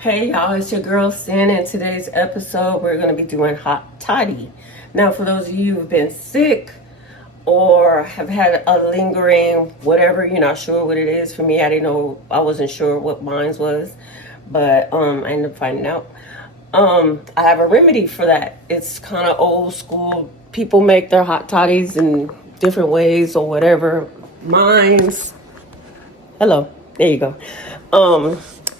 Hey y'all, it's your girl Sin. In today's episode, we're going to be doing Hot Toddy. Now, for those of you who've been sick or have had a lingering whatever, you're not sure what it is. For me, I wasn't sure what mine was, but I ended up finding out. I have a remedy for that. It's kind of old school. People make their hot toddies in different ways or whatever. Mine's, hello, there you go.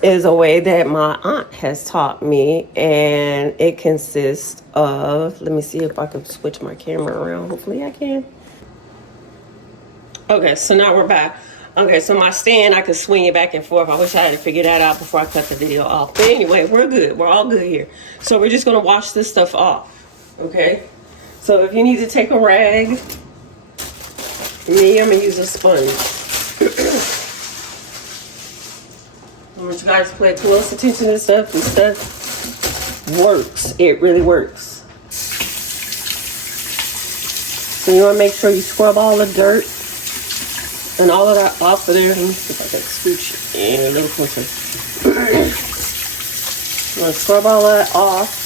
Is a way that my aunt has taught me, and it consists of, let me see if I can switch my camera around. Hopefully I can. Okay, so now we're back. Okay, so my stand, I can swing it back and forth. I wish I had figured that out before I cut the video off. But anyway, we're good. We're all good here. So we're just going to wash this stuff off. Okay? So if you need to take a rag, me, I'm going to use a sponge. I want you guys to pay close attention to this stuff. This stuff works. It really works. So you want to make sure you scrub all the dirt and all of that off of there. Let me see if I can scooch in a little closer. You want to scrub all that off.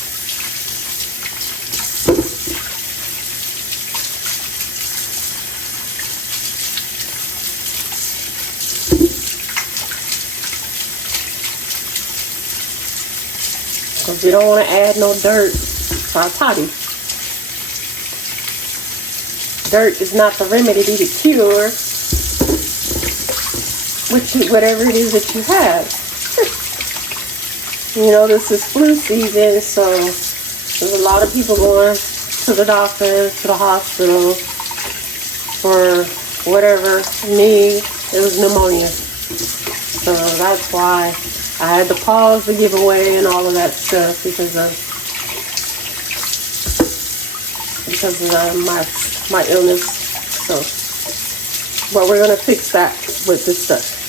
Because we don't want to add no dirt to our toddy. Dirt is not the remedy to cure whatever it is that you have. You know, this is flu season, so there's a lot of people going to the doctor, to the hospital for whatever. Me, it was pneumonia. So that's why I had to pause the giveaway and all of that stuff because of my illness. So, but we're gonna fix that with this stuff.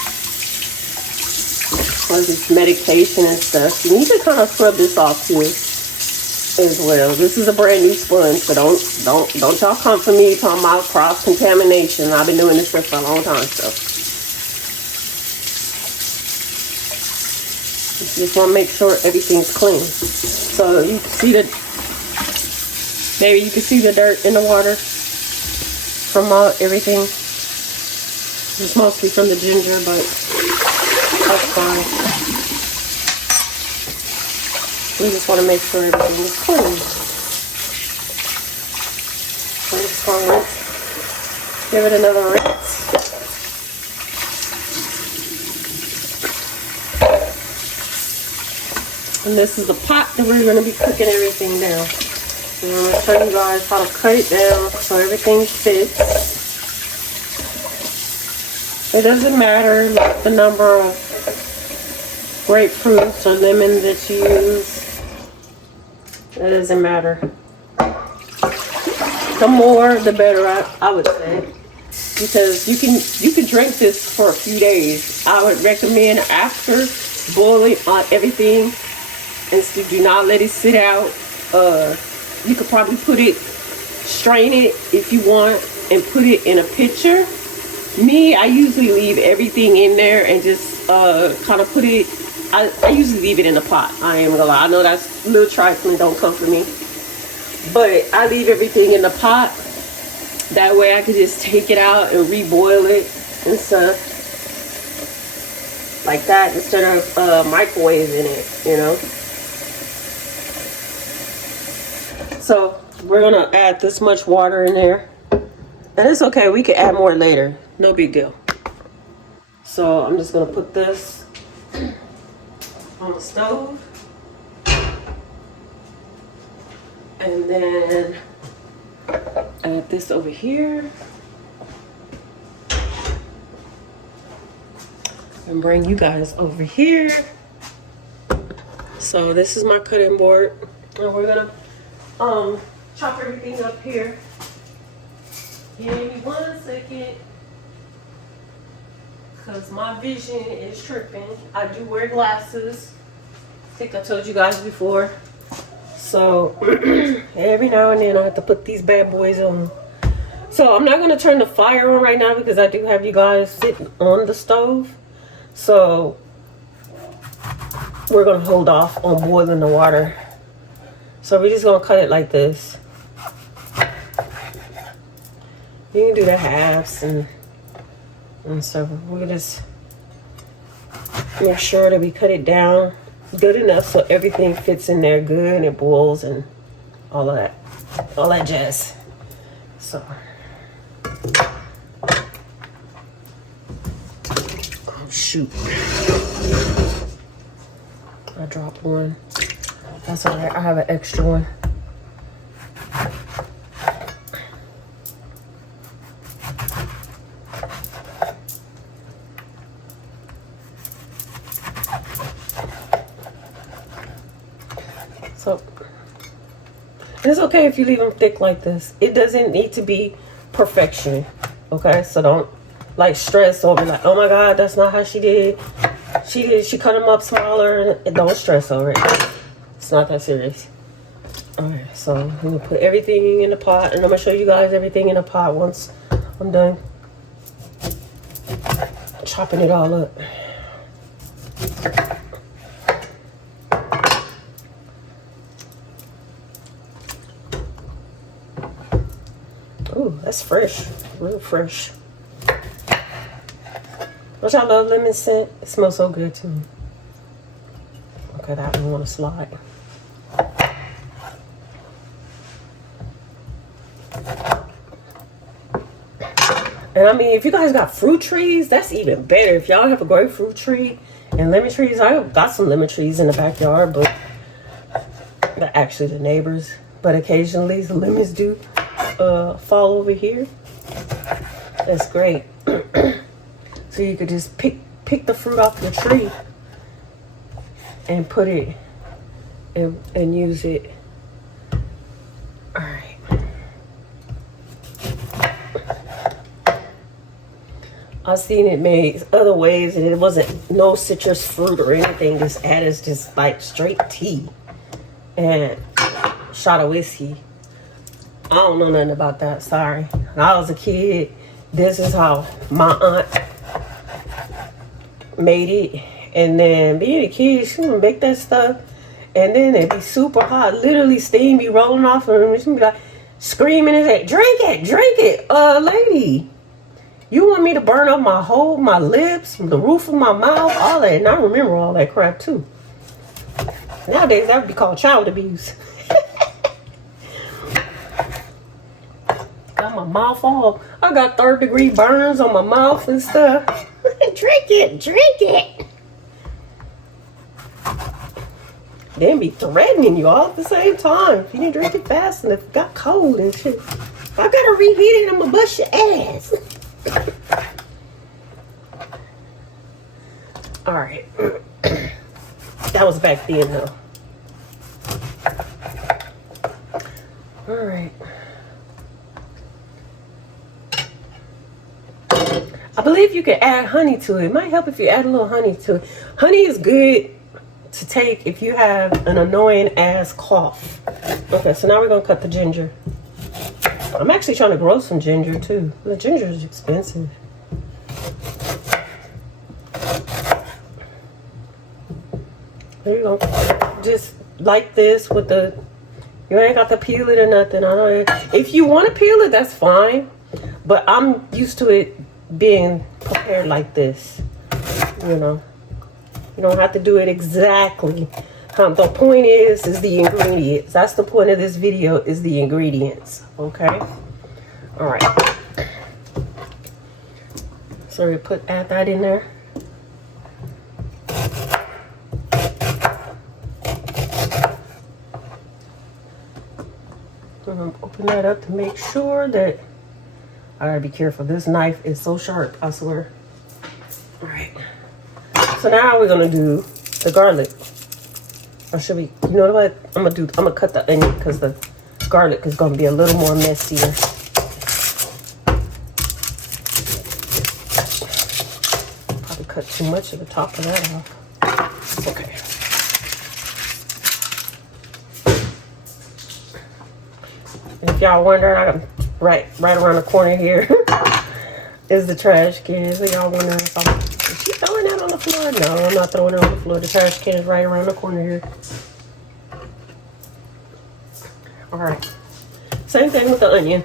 Because it's medication and stuff. You need to kind of scrub this off too, as well. This is a brand new sponge, so don't y'all come for me talking about cross contamination. I've been doing this stuff for a long time, so. Just want to make sure everything's clean. So you can see maybe you can see the dirt in the water from everything. It's mostly from the ginger, but that's fine. We just want to make sure everything is clean. So I'm just going to rinse. Give it another rinse. And this is the pot that we're going to be cooking everything down. And I'm going to show you guys how to cut it down so everything fits. It doesn't matter like the number of grapefruits or lemons that you use. It doesn't matter. The more, the better, I would say. Because you can drink this for a few days. I would recommend after boiling everything. And do not let it sit out. You could probably strain it if you want, and put it in a pitcher. Me, I usually leave everything in there and just kind of put it, I usually leave it in a pot. I ain't gonna lie. I know that's a little trifling, don't come for me. But I leave everything in the pot. That way I could just take it out and reboil it and stuff. Like that instead of microwaving it, you know. So we're gonna add this much water in there, and it's okay, we can add more later, no big deal. So I'm just gonna put this on the stove, and then add this over here, and bring you guys over here. So this is my cutting board, and we're gonna chop everything up here. Give me 1 second, because my vision is tripping. I do wear glasses. I think I told you guys before. So every now and then I have to put these bad boys on. So I'm not going to turn the fire on right now because I do have you guys sitting on the stove. So we're gonna hold off on boiling the water. So we're just gonna cut it like this. You can do the halves and stuff. We're gonna just make sure that we cut it down good enough so everything fits in there good and it boils and all that jazz. So oh shoot, I dropped one. That's all right, I have an extra one. So it's okay if you leave them thick like this. It doesn't need to be perfection, okay? So don't like stress over like, oh my God, that's not how she did. She cut them up smaller. And don't stress over it. It's not that serious. All right, so I'm gonna put everything in the pot, and I'm gonna show you guys everything in the pot once I'm done chopping it all up. Ooh, that's fresh, real fresh. Which I love lemon scent. It smells so good too. Okay, that one want to slide. And I mean, if you guys got fruit trees, that's even better. If y'all have a grapefruit tree and lemon trees, I got some lemon trees in the backyard, but they're actually the neighbors. But occasionally the lemons do fall over here. That's great. So you could just pick the fruit off the tree and put it and use it. All right. I've seen it made other ways, and it wasn't no citrus fruit or anything. Just added just like straight tea and a shot of whiskey. I don't know nothing about that. Sorry. When I was a kid, this is how my aunt made it. And then being a kid, she would make that stuff, and then it'd be super hot. Literally, steam be rolling off of them. She'd be like screaming and say, "Drink it, lady." You want me to burn up my lips, the roof of my mouth, all that. And I remember all that crap too. Nowadays, that would be called child abuse. Got my mouth all, I got 3rd-degree burns on my mouth and stuff. Drink it. They be threatening you all at the same time. If you didn't drink it fast enough, it got cold and shit. I gotta reheat it and I'm gonna bust your ass. All right. That was back then though. All right. I believe you can add honey to it. It might help if you add a little honey to it. Honey is good to take if you have an annoying ass cough. Okay, so now we're gonna cut the ginger. I'm actually trying to grow some ginger too. The ginger is expensive. There you go. Just like this with the, you ain't got to peel it or nothing. I don't. If you want to peel it, that's fine. But I'm used to it being prepared like this. You know, you don't have to do it exactly. The point is the ingredients. That's the point of this video, is the ingredients. Okay. All right. So we add that in there. I'm gonna open that up to make sure that, I gotta be careful. This knife is so sharp, I swear. All right. So now we're gonna do the garlic. Or should we, you know what? I'm gonna cut the onion because the garlic is gonna be a little more messier. Probably cut too much of the top of that off. Okay. If y'all wondering, I'm right around the corner here is the trash can. So y'all wondering if I'm She throwing that on the floor? No, I'm not throwing it on the floor. The trash can is right around the corner here. All right. Same thing with the onion.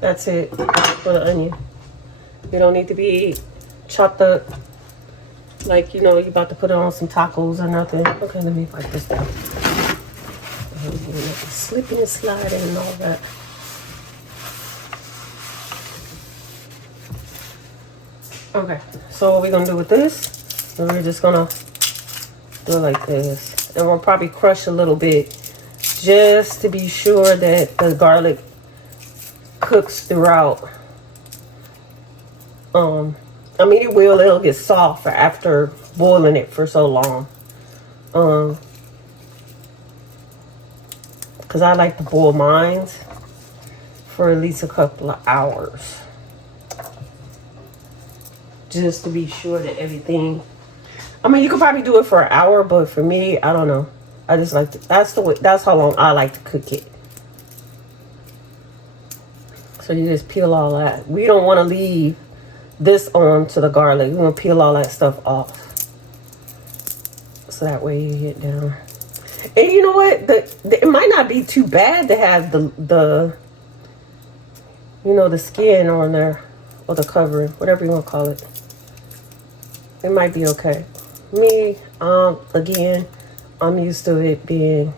That's it for the onion. You don't need to be chopped up like, you know, you're about to put it on some tacos or nothing. Okay, let me wipe this down. Slipping and sliding and all that. Okay, so what we're gonna do with this, we're just gonna do it like this. And we'll probably crush a little bit just to be sure that the garlic cooks throughout. I mean, it'll get soft after boiling it for so long. Because I like to boil mine for at least a couple of hours. Just to be sure that everything, I mean, you could probably do it for an hour, but for me, I don't know. I just like to, that's how long I like to cook it. So you just peel all that. We don't want to leave this on to the garlic. We want to peel all that stuff off. So that way you get down. And you know what? It might not be too bad to have the you know, the skin on there, or the covering, whatever you want to call it. It might be okay. Me, again, I'm used to it being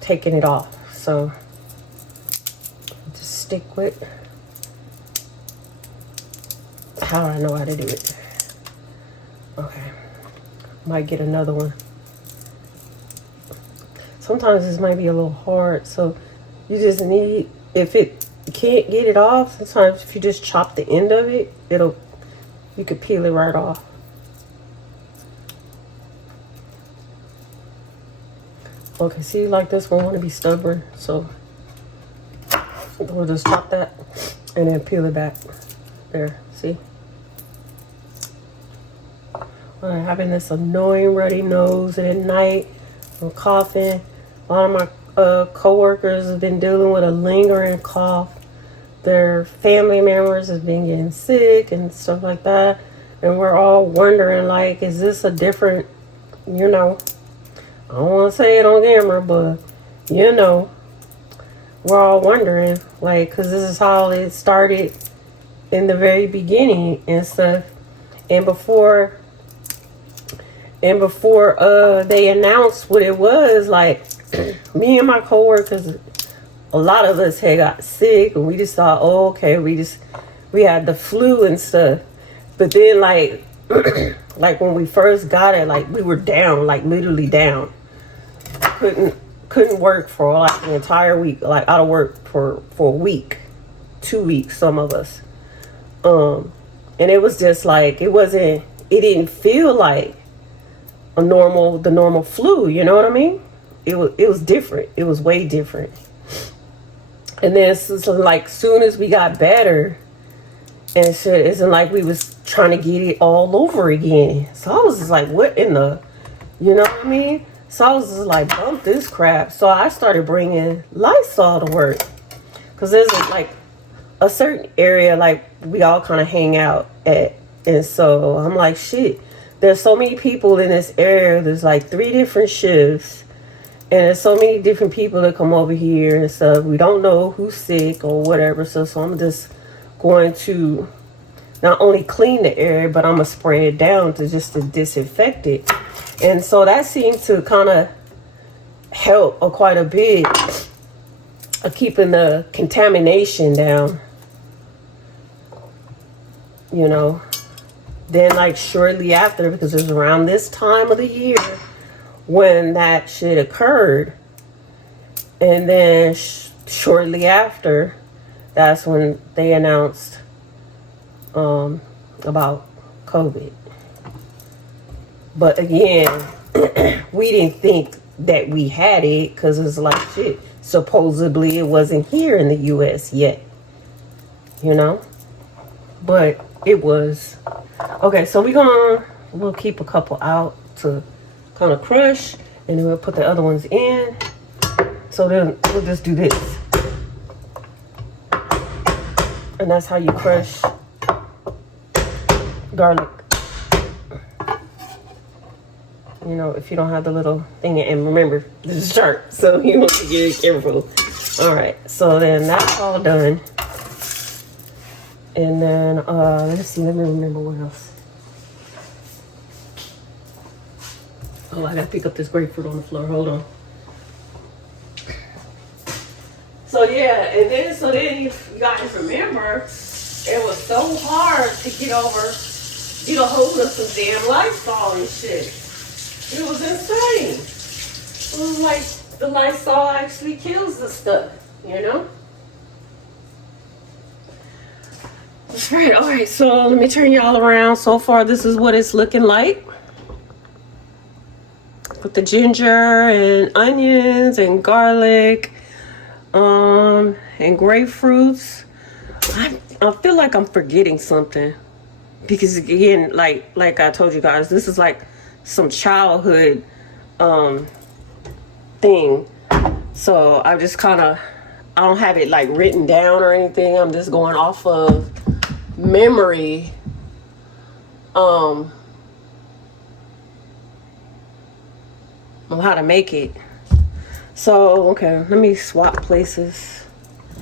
taking it off. So just stick with how I know how to do it. Okay. Might get another one. Sometimes this might be a little hard, so you just need, if it can't get it off, sometimes if you just chop the end of it, you could peel it right off. Okay, see, like this one want to be stubborn, so we'll just chop that and then peel it back. There, see? I'm having this annoying runny nose, and at night I'm coughing. A lot of my co-workers have been dealing with a lingering cough. Their family members have been getting sick and stuff like that. And we're all wondering, like, is this a different, you know, I don't want to say it on camera, but, you know, we're all wondering, like, because this is how it started in the very beginning and stuff. And before they announced what it was, like, me and my coworkers, a lot of us had got sick, and we just thought, oh, okay, we had the flu and stuff. But then, like, like when we first got it, like, we were down, like literally down. Couldn't work for like the entire week, like out of work for a week, 2 weeks, some of us. And it was just like, it didn't feel like the normal flu, you know what I mean? It was different. It was way different. And then it's like, soon as we got better and shit, it's like we was trying to get it all over again. So I was just like, what in the, you know what I mean? So I was just like, bump this crap. So I started bringing Lysol to work, because there's like a certain area like we all kind of hang out at. And so I'm like, shit, there's so many people in this area. There's like 3 different shifts. And there's so many different people that come over here and stuff. We don't know who's sick or whatever. So I'm just going to not only clean the area, but I'm going to spray it down to disinfect it. And so that seemed to kind of help quite a bit of keeping the contamination down. You know. Then like shortly after, because it was around this time of the year when that shit occurred, and then shortly after, that's when they announced about COVID. But again, we didn't think that we had it, because it's like, shit, supposedly it wasn't here in the U.S. yet, you know, but it was. Okay, so we'll keep a couple out to kind of crush, and then we'll put the other ones in. So then we'll just do this. And that's how you crush garlic. You know, if you don't have the little thing, and remember, this is sharp, so you want to get careful. All right, so then that's all done. And then, let's see, let me remember what else. Oh, I gotta pick up this grapefruit on the floor, hold on. So yeah, and then, you guys remember, it was so hard to get a hold of some damn Lysol and shit. It was insane. It was like the Lysol actually kills the stuff, you know? That's right. All right, so let me turn y'all around. So far, this is what it's looking like. With the ginger and onions and garlic and grapefruits. I feel like I'm forgetting something. Because again, like I told you guys, this is like some childhood thing. So I just I don't have it like written down or anything. I'm just going off of memory. On how to make it. So okay, let me swap places.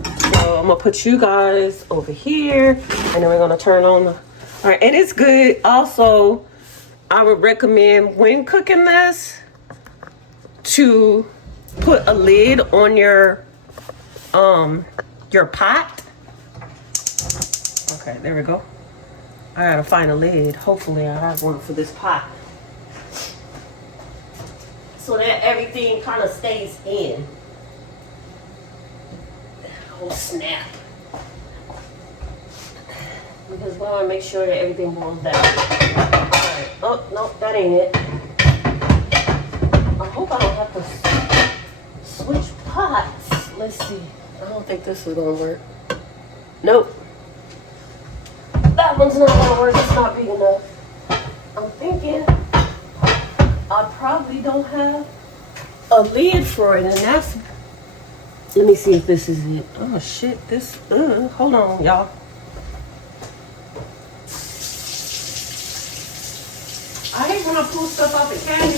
So I'm gonna put you guys over here, and then we're gonna turn on the, all right. And it's good also, I would recommend when cooking this to put a lid on your pot. Okay, there we go. I gotta find a lid. Hopefully I have one for this pot, so that everything kind of stays in. Oh snap. Because we want to make sure that everything boils down. Alright. Oh, no, that ain't it. I hope I don't have to switch pots. Let's see. I don't think this is going to work. Nope. That one's not going to work. It's not big enough. I'm thinking I probably don't have a lid for it, and that's... Let me see if this is it. Oh shit, this, hold on, y'all. I hate when I pull stuff out the cabinet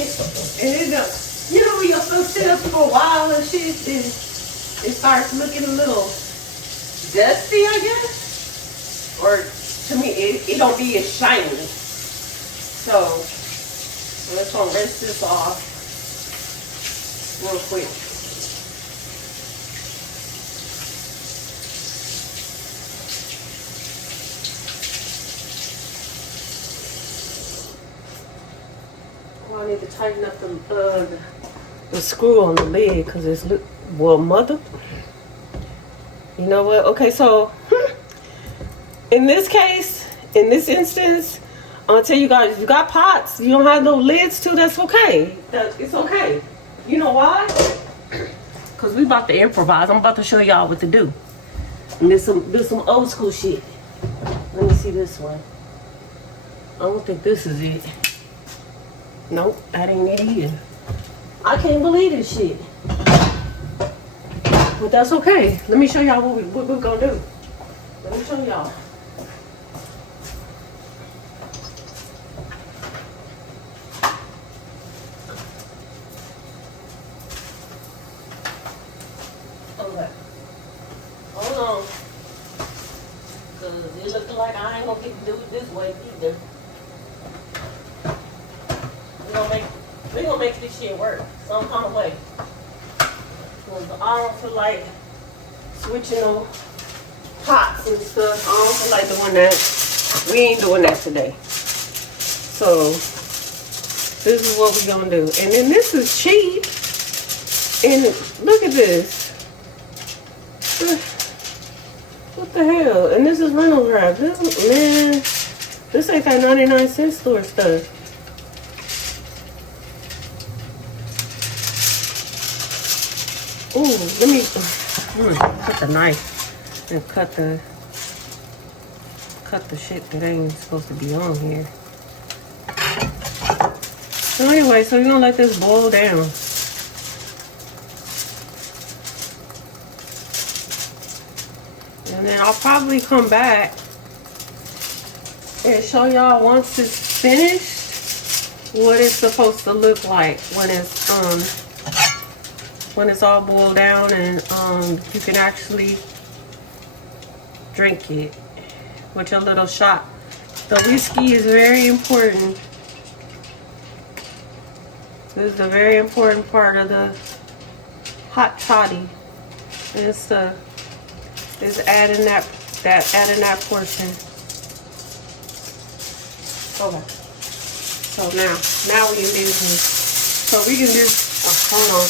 and it just, you know, when your stuff sits for a while and shit, then it starts looking a little dusty, I guess. Or to me, it don't be as shiny. So, I'm just gonna rinse this off real quick. I need to tighten up the screw on the lid because it's, well, mother. You know what? Okay, so in this case, in this instance, I'm gonna tell you guys, if you got pots, you don't have no lids to, that's okay. It's okay. You know why? Because we about to improvise. I'm about to show y'all what to do. And do some old school shit. Let me see this one. I don't think this is it. Nope, that ain't it either. I can't believe this shit. But that's okay. Let me show y'all what we're gonna do. Let me show y'all. Okay. Hold on. Cause it looks like I ain't gonna get to do it this way either. We're gonna make this shit work some kind of way. Cause I don't feel like switching on pots and stuff. I don't feel like doing that. We ain't doing that today. So this is what we're gonna do. And then this is cheap. And look at this. What the hell? And this is Reynolds wrap. This ain't that 99-cent store stuff. Ooh, let me cut the knife and cut the shit that ain't supposed to be on here. So anyway, so you're gonna let this boil down. And then I'll probably come back and show y'all once it's finished what it's supposed to look like when it's all boiled down and you can actually drink it with your little shot. The whiskey is very important. This is a very important part of the hot toddy. It's adding that portion. Okay. So now we can do this. So we can do. Hold on,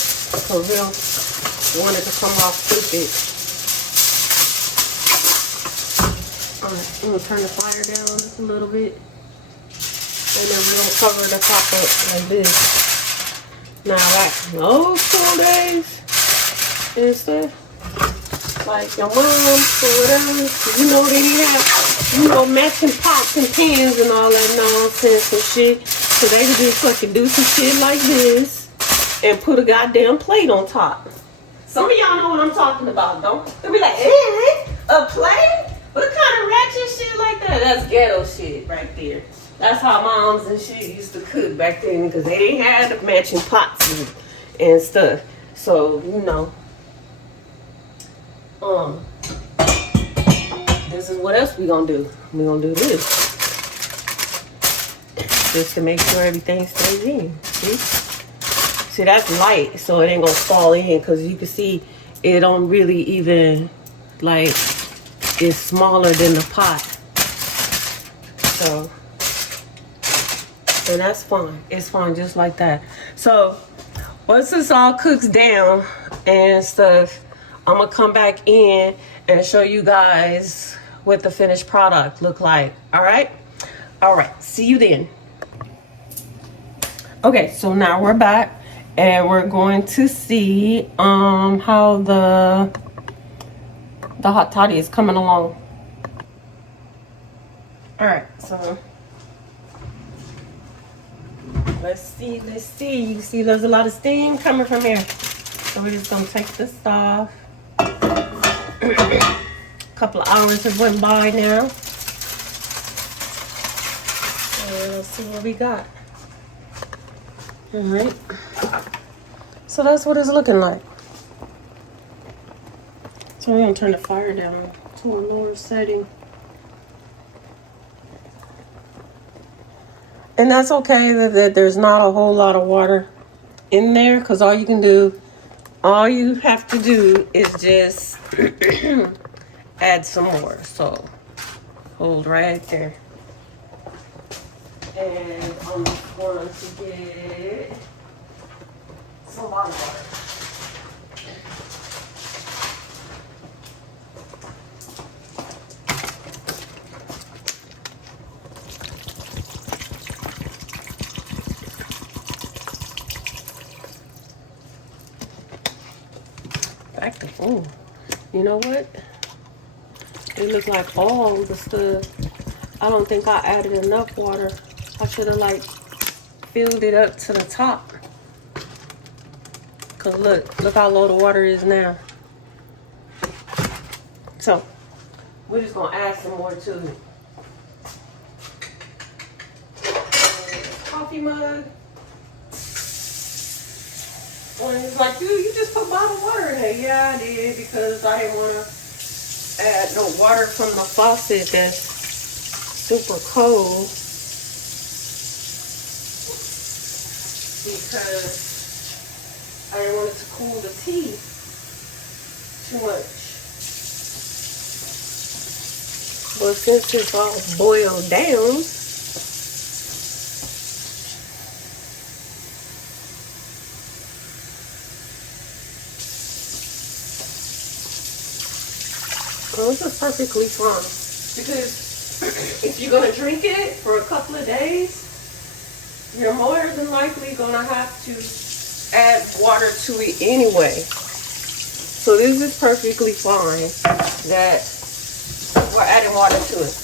for real. I want it to come off stupid. All right, I'm gonna turn the fire down just a little bit, and then we're gonna cover the top up like this. Now, like those school days and stuff, like your mom or whatever, you know they didn't have, matching pots and pans and all that nonsense and shit. So they could just fucking do some shit like this and put a goddamn plate on top. Some of y'all know what I'm talking about, don't? They'll be like, a plate? What kind of ratchet shit like that? That's ghetto shit right there. That's how moms and shit used to cook back then because they didn't have the matching pots and stuff. So, this is what else we gonna do. We gonna do this. Just to make sure everything stays in. See, that's light, so it ain't gonna fall in because you can see it don't really even, like, it's smaller than the pot. So, and that's fine. It's fine just like that. So once this all cooks down and stuff, I'm gonna come back in and show you guys what the finished product look like. All right, see you then. Okay, so now we're back and we're going to see how the hot toddy is coming along. All right, so let's see. You see there's a lot of steam coming from here. So we're just gonna take this off. A couple of hours have went by now. So let's see what we got. All right. So that's what it's looking like. So we're gonna turn the fire down to a lower setting. And that's okay that there's not a whole lot of water in there because all you have to do is just add some more. So hold right there. And I'm going to get some bottle water. Oh, you know what? It looks like all the stuff. I don't think I added enough water. I should have like filled it up to the top. Cause look how low the water is now. So we're just gonna add some more to it. Coffee mug. And it's like, dude, you just put bottled water in there. Yeah, I did because I didn't want to add no water from the faucet that's super cold. Because I didn't want it to cool the tea too much. But since it's all boiled down, this is perfectly fine because if you're going to drink it for a couple of days, you're more than likely going to have to add water to it anyway. So this is perfectly fine that we're adding water to it.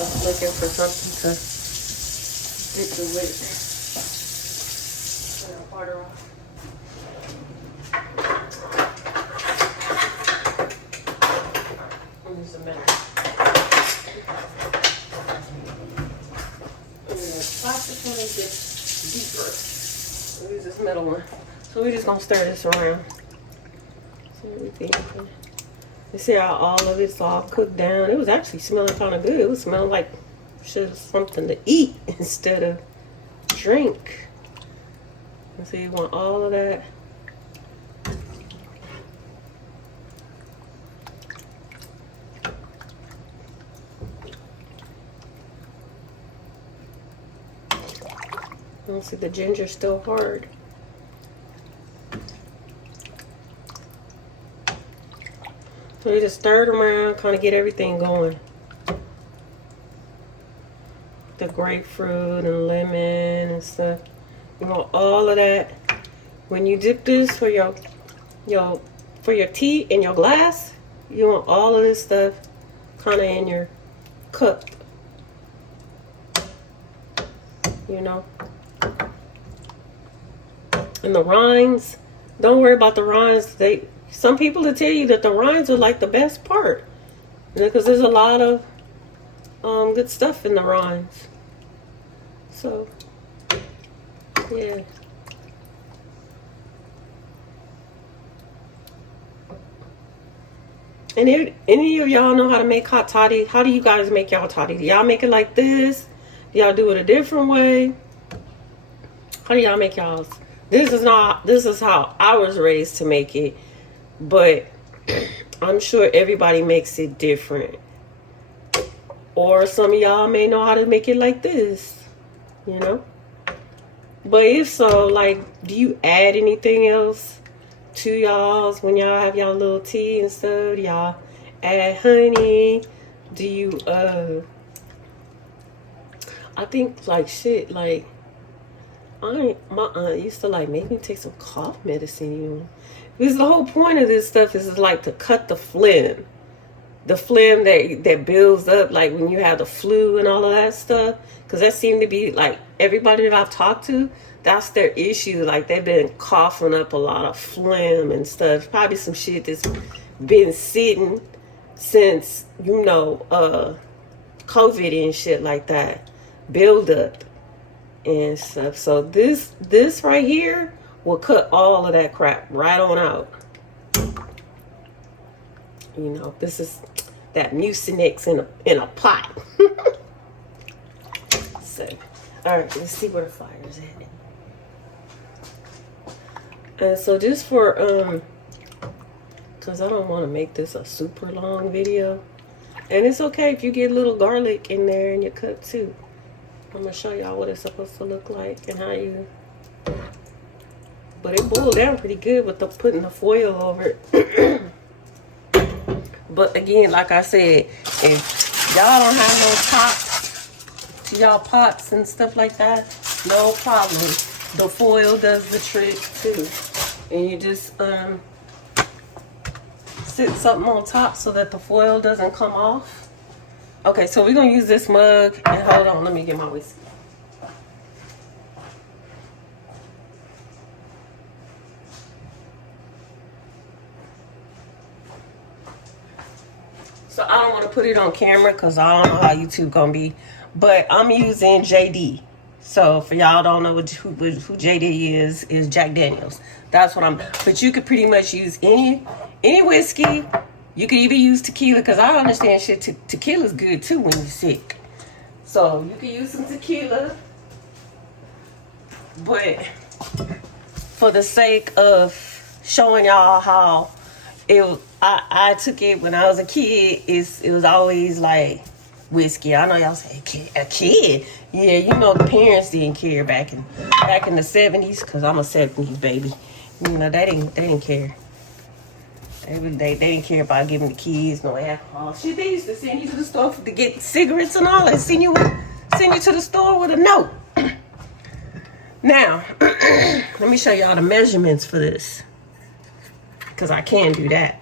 I'm looking for something to stick the with. Water off. middle one. So we're just gonna stir this around. So everything. You see how all of it's all cooked down? It was actually smelling kind of good. It was smelling like something to eat instead of drink. And so you want all of that. You see the ginger's still hard. So you just stir it around, kind of get everything going. The grapefruit and lemon and stuff. You want all of that. When you dip this for your tea in your glass, you want all of this stuff kind of in your cup. You know. And the rinds, don't worry about the rinds. Some people will tell you that the rinds are like the best part, because there's a lot of good stuff in the rinds. So, yeah. And if any of y'all know how to make hot toddy, how do you guys make y'all toddy? Do y'all make it like this? Do y'all do it a different way? How do y'all make y'all's? This is how I was raised to make it, but I'm sure everybody makes it different. Or some of y'all may know how to make it like this, you know? But if so, like, do you add anything else to y'all's when y'all have y'all little tea and stuff? Do y'all add honey? Do you, I think, like, shit, like, my aunt used to like make me take some cough medicine, you know. Because the whole point of this stuff is like to cut the phlegm. The phlegm that builds up like when you have the flu and all of that stuff. Because that seemed to be like everybody that I've talked to, that's their issue. Like they've been coughing up a lot of phlegm and stuff. Probably some shit that's been sitting since, you know, COVID and shit like that. Build up and stuff. So this right here will cut all of that crap right on out. You know, this is that Mucinex in a pot. So, all right, let's see where the fire is at. And so just for because I don't want to make this a super long video, and it's okay if you get a little garlic in there in your cup too. I'm gonna show y'all what it's supposed to look like and how you. But it boiled down pretty good with putting the foil over it. But again, like I said, if y'all don't have no tops to y'all pots and stuff like that, no problem. The foil does the trick too. And you just sit something on top so that the foil doesn't come off. Okay, so we're gonna use this mug, and hold on, let me get my whiskey. So I don't want to put it on camera because I don't know how YouTube gonna be, but I'm using JD. So for y'all don't know who JD is Jack Daniels. That's what I'm. But you could pretty much use any whiskey. You could even use tequila, because I understand shit. Tequila's good too when you're sick. So you can use some tequila. But for the sake of showing y'all how I took it when I was a kid, it was always like whiskey. I know y'all say a kid. Yeah, you know the parents didn't care back in the 70s, because I'm a 70s baby. You know, they didn't care. They didn't care about giving the kids no alcohol. Shit, they used to send you to the store to get cigarettes and all that. Send you to the store with a note. Now, let me show y'all the measurements for this, because I can do that.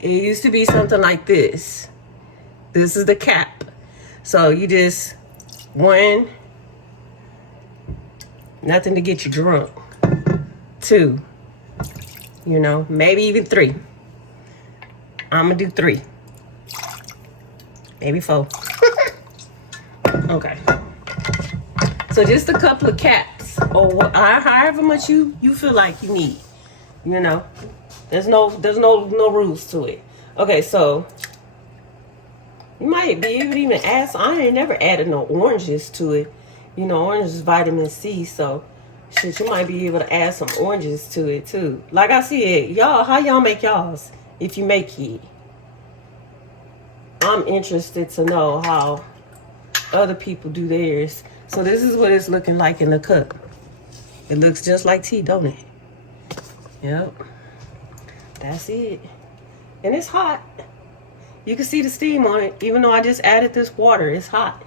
It used to be something like this. This is the cap. So you just, 1, nothing to get you drunk. 2, you know, maybe even 3. I'm gonna do 3. Maybe 4. Okay. So just a couple of caps, or however much you feel like you need. You know, there's no rules to it. Okay, so you might be able to even add. I ain't never added no oranges to it. You know, orange is vitamin C, so shit, you might be able to add some oranges to it too. Like I said, y'all, how y'all make y'all's? If you make it, I'm interested to know how other people do theirs. So this is what it's looking like in the cup. It looks just like tea, don't it? Yep. That's it. And it's hot. You can see the steam on it. Even though I just added this water, it's hot.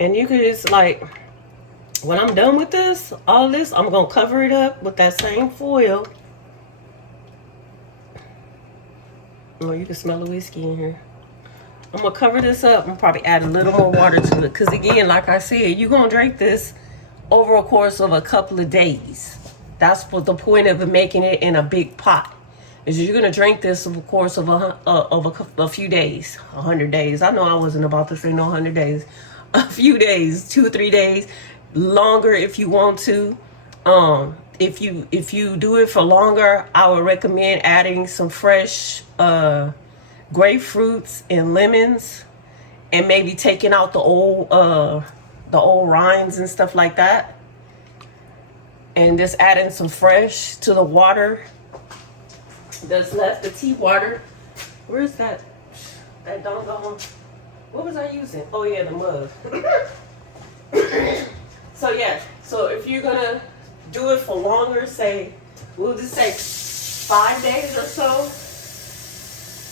And you could just like, when I'm done with this, all this, I'm going to cover it up with that same foil. Oh, you can smell the whiskey in here. I'm going to cover this up and probably add a little more water to it. Because again, like I said, you're going to drink this over a course of a couple of days. That's what the point of making it in a big pot. Is you're going to drink this over a course of a few days. 100 days. I know I wasn't about to say no 100 days. A few days, 2 or 3 days. Longer if you want to. If you do it for longer, I would recommend adding some fresh grapefruits and lemons, and maybe taking out the old rinds and stuff like that, and just adding some fresh to the water that's left, the tea water. Where's that doggone, what was I using? Oh yeah, the mug. So yeah, so if you're gonna do it for longer, say, we'll just say 5 days or so,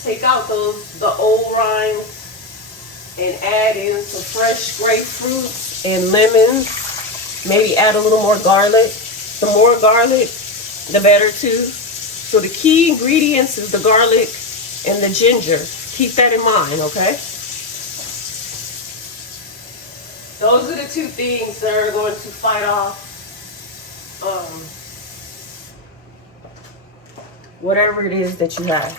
take out the old rinds and add in some fresh grapefruits and lemons. Maybe add a little more garlic. The more garlic, the better too. So the key ingredients is the garlic and the ginger. Keep that in mind, okay? Those are the two things that are going to fight off whatever it is that you have.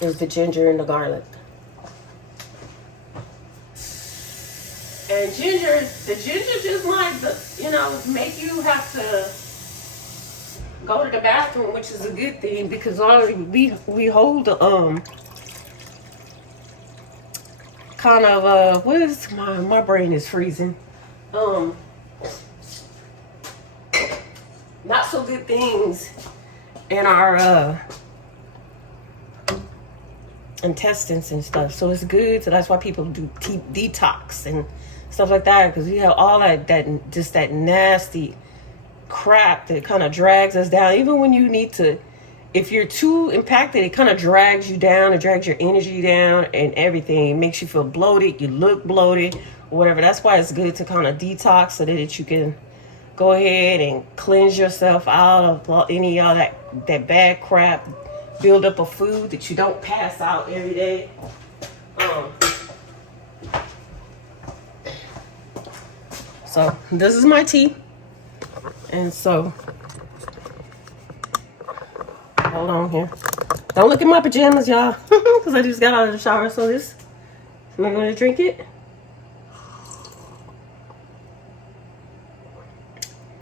Is the ginger and the garlic. And the ginger just might, make you have to go to the bathroom, which is a good thing, because already we hold kind of what is my brain is freezing. Not so good things in our intestines and stuff. So it's good. So that's why people do detox and stuff like that, because we have all that nasty crap that kind of drags us down. Even when you need to, if you're too impacted, it kind of drags you down. It drags your energy down and everything. It makes you feel bloated. You look bloated or whatever. That's why it's good to kind of detox, so that you can go ahead and cleanse yourself out of any of that bad crap, build up a food that you don't pass out every day. So this is my tea. And so, hold on here. Don't look at my pajamas, y'all, because I just got out of the shower. So am I going to drink it?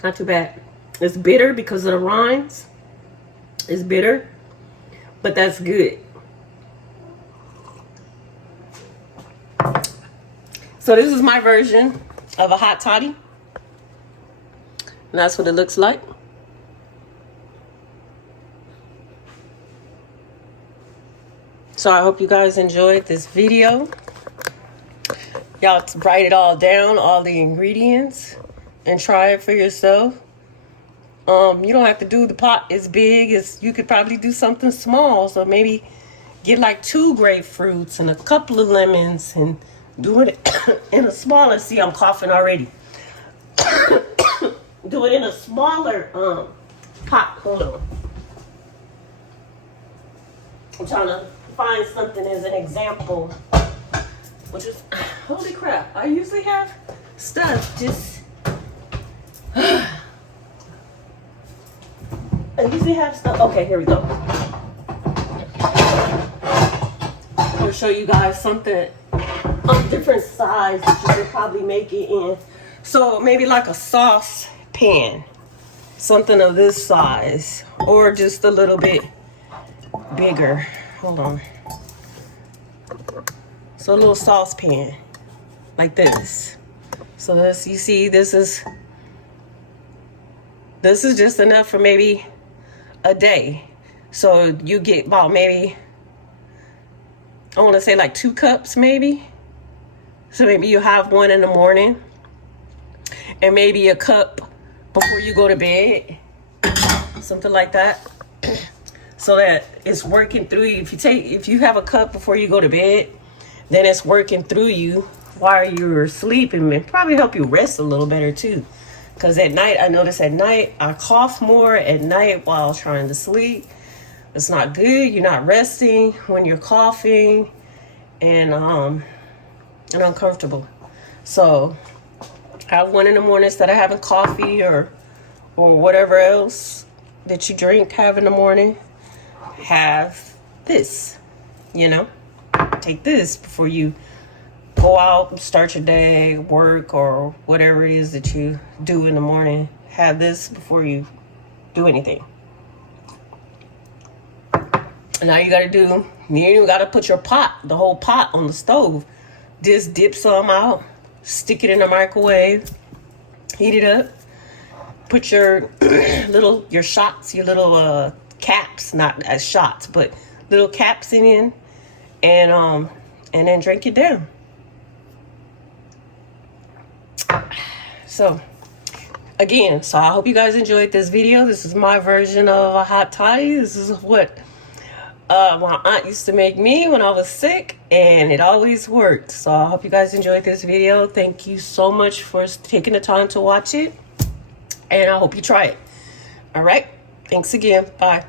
Not too bad. It's bitter because of the rinds. It's bitter, but that's good. So this is my version of a hot toddy. And that's what it looks like. So I hope you guys enjoyed this video. Y'all write it all down, all the ingredients, and try it for yourself. You don't have to do the pot as big as, you could probably do something small. So maybe get like 2 grapefruits and a couple of lemons and do it in a smaller, see, I'm coughing already. Do it in a smaller pot. Hold on. I'm trying to find something as an example. Which is, holy crap, I usually have stuff just, I usually have stuff, okay, here we go. to show you guys something of different size that you could probably make it in. So maybe like a sauce pan, something of this size, or just a little bit bigger. Hold on. So a little saucepan like this. So this, you see, this is just enough for maybe a day. So you get about maybe, I want to say like 2 cups maybe. So maybe you have one in the morning and maybe a cup before you go to bed, something like that. So that it's working through you. If you have a cup before you go to bed, then it's working through you while you're sleeping, and probably help you rest a little better too. Because at night, I notice at night, I cough more at night while trying to sleep. It's not good. You're not resting when you're coughing and uncomfortable. So have one in the morning instead of having coffee or whatever else that you have in the morning. Have this, you know, take this before you go out and start your day, work, or whatever it is that you do in the morning. Have this before you do anything. And now you gotta put your pot, the whole pot, on the stove. Just dip some out, stick it in the microwave, heat it up, put your your shots, your little caps, not as shots, but little caps in, and then drink it down. So again, I hope you guys enjoyed this video. This is my version of a hot toddy. This is what my aunt used to make me when I was sick, and it always worked. So I hope you guys enjoyed this video. Thank you so much for taking the time to watch it, and I hope you try it. All right, thanks again. Bye.